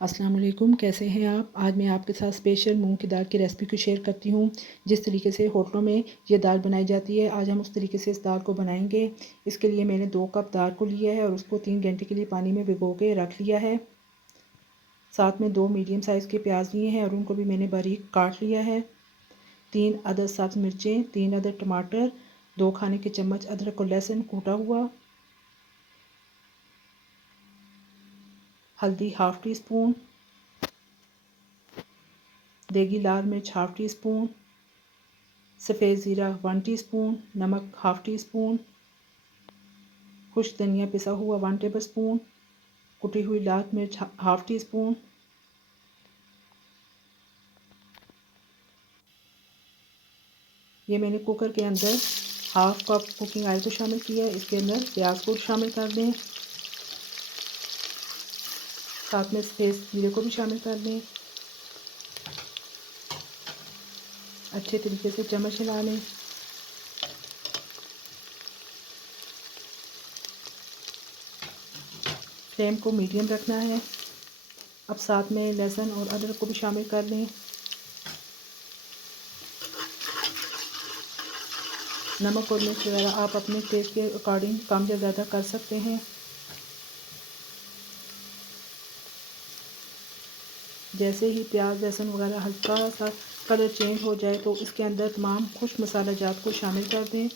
अस्सलाम वालेकुम, कैसे हैं आप। आज मैं आपके साथ स्पेशल मूंग की दाल की रेसिपी को शेयर करती हूँ। जिस तरीके से होटलों में ये दाल बनाई जाती है, आज हम उस तरीके से इस दाल को बनाएंगे। इसके लिए मैंने 2 कप दाल को लिया है और उसको 3 घंटे के लिए पानी में भिगो के रख लिया है। साथ में 2 मीडियम साइज़ के प्याज लिए हैं और उनको भी मैंने बारीक काट लिया है। 3 अदद सब्ज़ मिर्चें, 3 अदद टमाटर, 2 खाने के चम्मच अदरक और लहसुन कूटा हुआ, हल्दी हाफ़ टी स्पून, देगी लाल मिर्च हाफ़ टी स्पून, सफ़ेद ज़ीरा 1 टीस्पून, नमक हाफ़ टी स्पून, खुश्क धनिया पिसा हुआ 1 टेबल स्पून, कुटी हुई लाल मिर्च हाफ़ टी स्पून, ये मैंने कुकर के अंदर हाफ़ कप कुकिंग ऑयल को शामिल किया है। इसके अंदर प्याज को शामिल कर दें, साथ में सफ़ेद ज़ीरे को भी शामिल कर दें। अच्छे तरीके से चम्मच हिला लें। फ्लेम को मीडियम रखना है। अब साथ में लहसुन और अदरक को भी शामिल कर लें। नमक और मिर्च वगैरह आप अपने टेस्ट के अकॉर्डिंग कम या ज़्यादा कर सकते हैं। जैसे ही प्याज लहसुन वगैरह हल्का सा कलर चेंज हो जाए तो इसके अंदर तमाम खुश्क मसाला जात को शामिल कर दें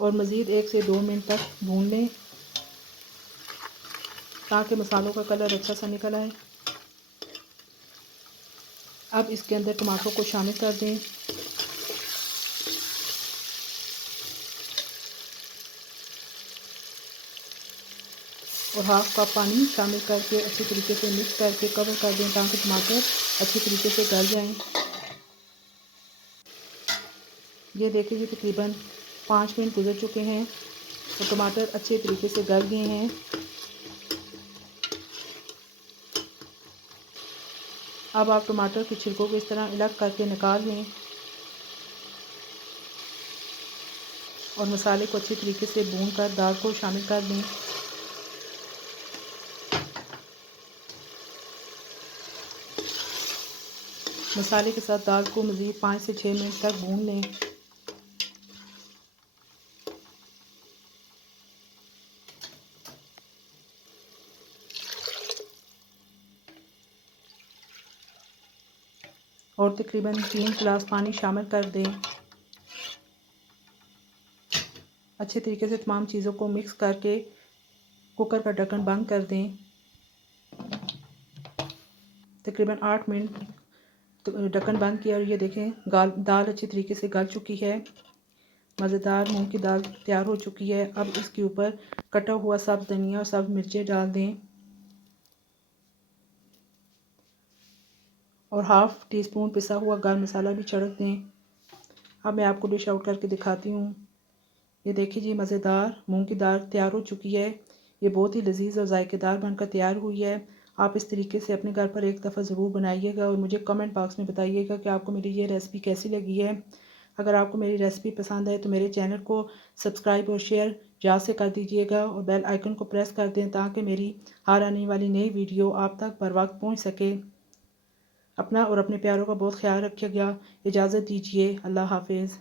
और मज़ीद 1 से 2 मिनट तक भून लें ताकि मसालों का कलर अच्छा सा निकल आए। अब इसके अंदर टमाटरों को शामिल कर दें और हाफ़ कप पानी शामिल करके अच्छी तरीके से मिक्स करके कवर कर दें ताकि टमाटर अच्छी तरीके से गल जाएं। ये देखिए जी तकरीबन 5 मिनट गुजर चुके हैं और टमाटर अच्छे तरीके से गल गए हैं। अब आप टमाटर के छिलकों को इस तरह अलग करके निकाल लें और मसाले को अच्छी तरीके से भून कर दाल को शामिल कर दें। मसाले के साथ दाल को मज़ीद 5 से 6 मिनट तक भून लें। और तकरीबन 3 गिलास पानी शामिल कर दें। अच्छे तरीके से तमाम चीज़ों को मिक्स करके कुकर का ढक्कन बंद कर दें। तकरीबन 8 मिनट ढक्कन बंद किया और ये देखें दाल अच्छी तरीके से गल चुकी है। मज़ेदार मूंग की दाल तैयार हो चुकी है। अब इसके ऊपर कटा हुआ सब्ज़ धनिया और सब्ज़ मिर्चें डाल दें और हाफ़ टी स्पून पिसा हुआ गरम मसाला भी छिड़क दें। अब मैं आपको डिश आउट करके दिखाती हूँ। ये देखिए जी मज़ेदार मूंग की दाल तैयार हो चुकी है। ये बहुत ही लजीज और जायकेदार बनकर तैयार हुई है। आप इस तरीके से अपने घर पर एक दफ़ा ज़रूर बनाइएगा और मुझे कमेंट बॉक्स में बताइएगा कि आपको मेरी ये रेसिपी कैसी लगी है। अगर आपको मेरी रेसिपी पसंद है तो मेरे चैनल को सब्सक्राइब और शेयर याद से कर दीजिएगा और बेल आइकन को प्रेस कर दें ताकि मेरी हर आने वाली नई वीडियो आप तक बर वक्त पहुँच सके। अपना और अपने प्यारों का बहुत ख्याल रखिएगा। इजाज़त दीजिए। अल्लाह हाफिज़।